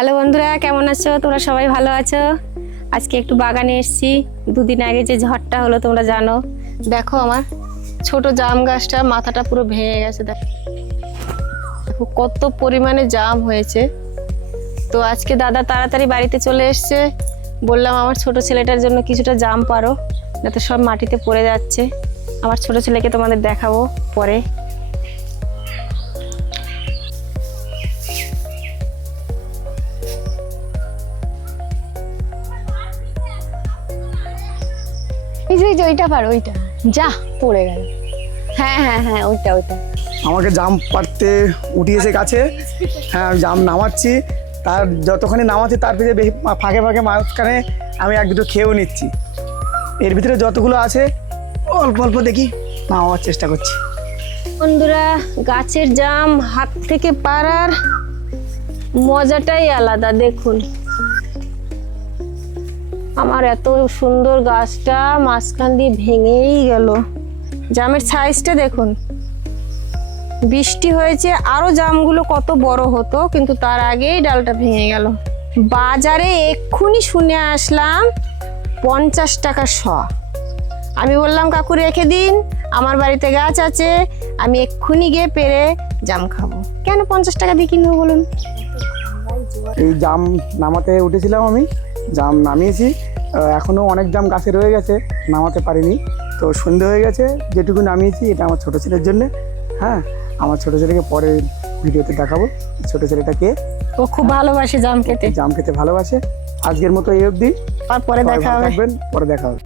Hello বন্ধুরা, কেমন আছো? তোমরা সবাই ভালো আছো? আজকে একটু বাগানে এসেছি। দুদিন আগে যে ঝড়টা হলো তোমরা জানো। দেখো আমার ছোট জাম গাছটা মাথাটা পুরো ভেঙে গেছে। দেখো কত পরিমাণে জাম হয়েছে। তো আজকে দাদা তাড়াতাড়ি বাড়িতে চলে এসছে। বললাম আমার ছোট ছেলেটার জন্য কিছুটা জাম পারো, যাতে সব মাটিতে পড়ে যাচ্ছে। আমার ছোট ছেলেকে তোমাদের দেখাবো পরে। এই যে ওইটা পারো, ওইটা যা পড়ে গেল। হ্যাঁ হ্যাঁ হ্যাঁ, ওইটা ওইটা। আমাকে জাম পাড়তে উঠিয়েছে গাছে। হ্যাঁ, আমি জাম নামাচ্ছি। তার যতখানি নামাচ্ছি তার ভিতরে ফাঁকে ফাঁকে মাঝখানে আমি এক দুটো খেয়েও নিচ্ছি। এর ভিতরে যতগুলো আছে অল্প অল্প দেখি নামাবার চেষ্টা করছি। বন্ধুরা, গাছের জাম হাত থেকে পাড়ার মজাটাই আলাদা। দেখুন আমার এত সুন্দর গাছটা মাঝখান দিয়ে ভেঙেই গেল। জামের সাইজটা দেখুন। বৃষ্টি হয়েছে, আরো জামগুলো কত বড় হতো, কিন্তু তার আগেই ডালটা ভেঙে গেল। বাজারে এক্ষুনি শুনে আসলাম 50 টাকা শ। আমি বললাম কাকু রেখে দিন, আমার বাড়িতে গাছ আছে, আমি এক্ষুনি গিয়ে পেরে জাম খাবো। কেন 50 টাকা দিয়ে কিনবো বলুন? এই জাম নামাতে উঠেছিলাম, আমি জাম নামিয়েছি। এখনও অনেক জাম গাছে রয়ে গেছে, নামাতে পারিনি। তো সন্ধে হয়ে গেছে, যেটুকু নামিয়েছি এটা আমার ছোটো ছেলের জন্যে। হ্যাঁ, আমার ছোটো ছেলেকে পরে ভিডিওতে দেখাবো। ছোটো ছেলেটাকে ও খুব ভালোবাসে জাম খেতে। জাম খেতে ভালোবাসে। আজকের মতো এই অবধি, আর পরে দেখা হবে। থাকবেন, পরে দেখা হবে।